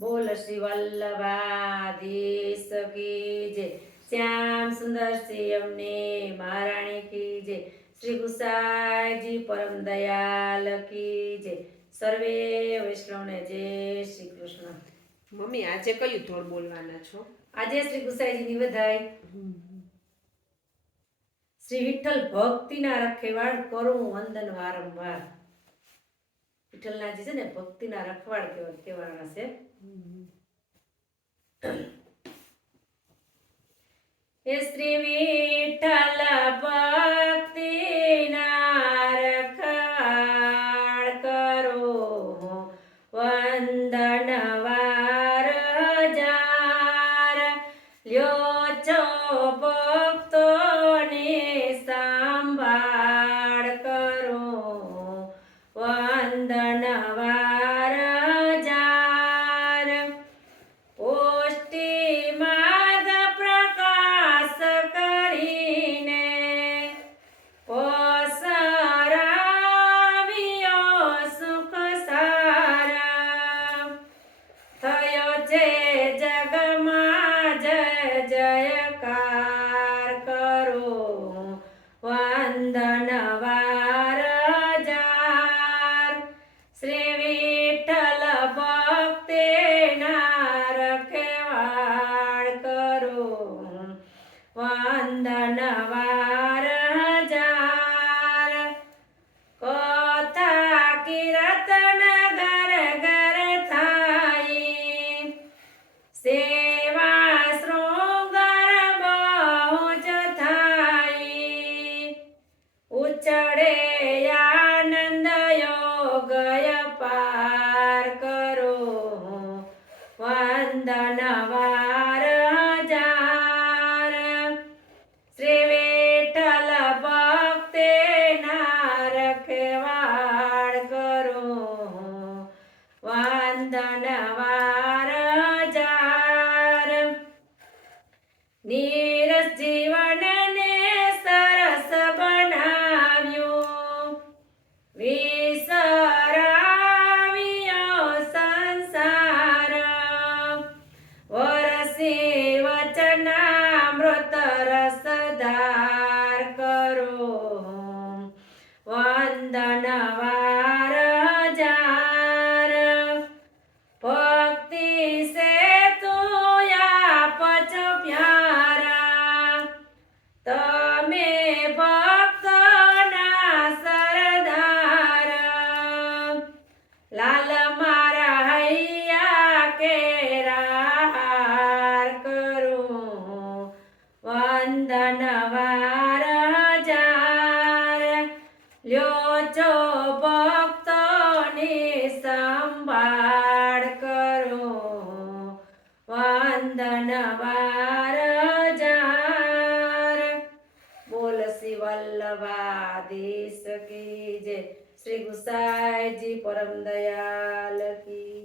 બોલ શ્રી વલ્લભાધીશ કી જય. શ્યામ સુંદર શ્રી અમને મહારાણી કી જય. શ્રી ગુસાઈજી પરમ દયાલ કી જય. સર્વે વૈષ્ણવને જય શ્રી કૃષ્ણ. મમ્મી આજે કયું ધોળ બોલવાના છો? આજે શ્રી ગુસાઈજીની વધાઈ. શ્રી વિઠ્ઠલ ભક્તિના રખેવાળ કરું વંદન વારંવાર. વિઠ્ઠલનાજી છે ને ભક્તિના રખવાડ કહેવા- કહેવાના છે એ શ્રી જયકાર કરો. વંદન વાર જાર. શ્રી વિઠ્ઠલ ભક્તેના રખેવાળ કરો. વંદન વાર વંદન વાર જાર. નીરસ જીવનને સરસ બનાવ્યું. વિસરાવ્યો સંસાર. વરસી વચનામૃત રસધાર કરો. વંદન લાલ મારા હૈયા કેરાર કરું. વંદન વાર જાર લ્યો છો ભક્તોની સંભાળ કરું. વંદન વાર જાર બોલ શિવલ્લવા દેશ કી જય. શ્રી ગુસાઈજી પરમ દયાલ કી